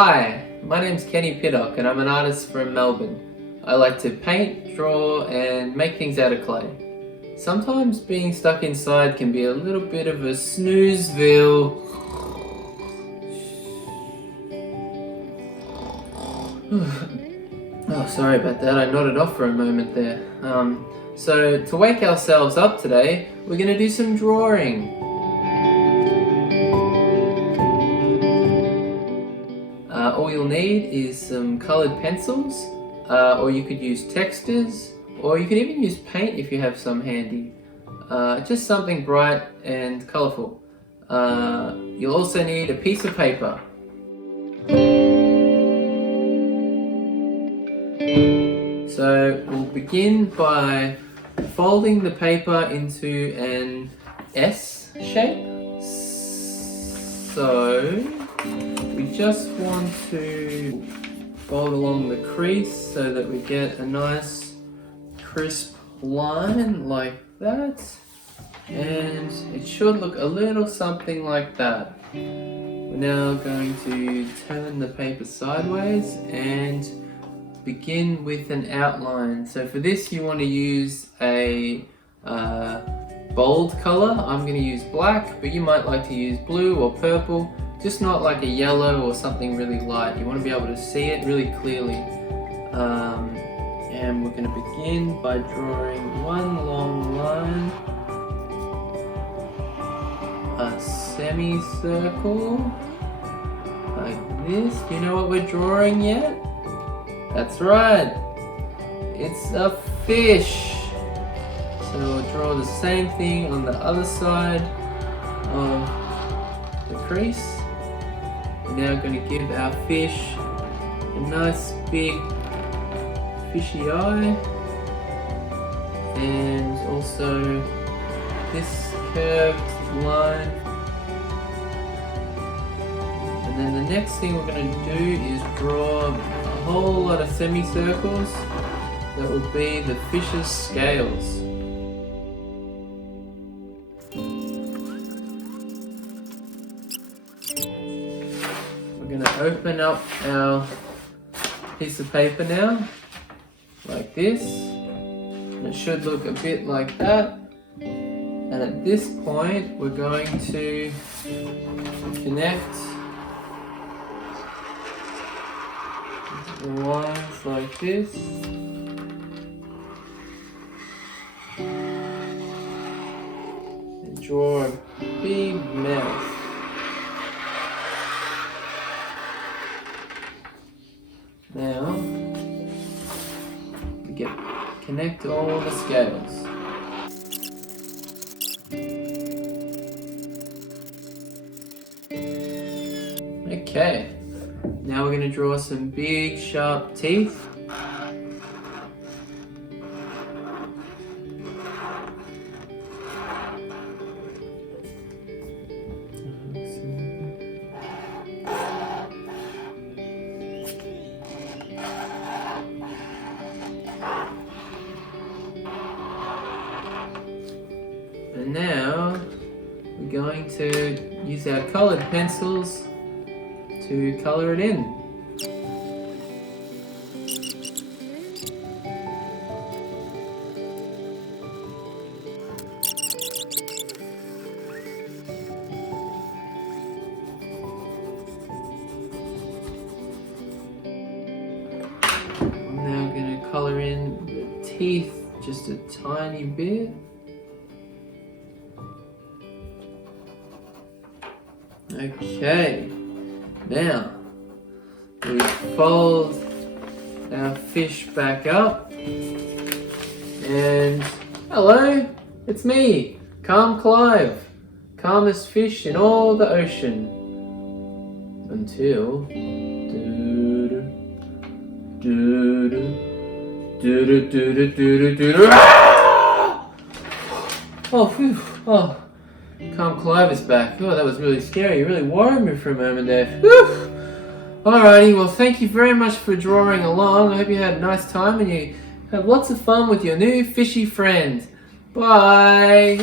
Hi, my name's Kenny Pittock and I'm an artist from Melbourne. I like to paint, draw and make things out of clay. Sometimes being stuck inside can be a little bit of a snoozeville. Oh, sorry about that, I nodded off for a moment there. So to wake ourselves up today, we're going to do some drawing. All you'll need is some coloured pencils, or you could use textures, or you could even use paint if you have some handy. Just something bright and colourful. You'll also need a piece of paper. So we'll begin by folding the paper into an S shape. So we just want to fold along the crease so that we get a nice crisp line like that, and it should look a little something like that. We're now going to turn the paper sideways and begin with an outline. So for this you want to use a bold colour. I'm going to use black, but you might like to use blue or purple, just not like a yellow or something really light. You want to be able to see it really clearly. And we're going to begin by drawing one long line, a semicircle like this. Do you know what we're drawing yet? That's right, it's a fish. So we'll draw the same thing on the other side of the crease. We're now going to give our fish a nice big fishy eye, and also this curved line. And then the next thing we're going to do is draw a whole lot of semicircles that will be the fish's scales. We're going to open up our piece of paper now, like this. And it should look a bit like that. And at this point, we're going to connect the lines like this. And draw a big mouth. Now, we connect all the scales. Okay, now we're going to draw some big sharp teeth. And now we're going to use our coloured pencils to colour it in. I'm now going to colour in the teeth just a tiny bit. Okay, now we fold our fish back up, and hello, it's me, Calm Clive, calmest fish in all the ocean, until oh, phew. Oh. Calm Clive is back. Oh, that was really scary. You really worried me for a moment there. Whew. Alrighty, well thank you very much for drawing along. I hope you had a nice time and you had lots of fun with your new fishy friend. Bye!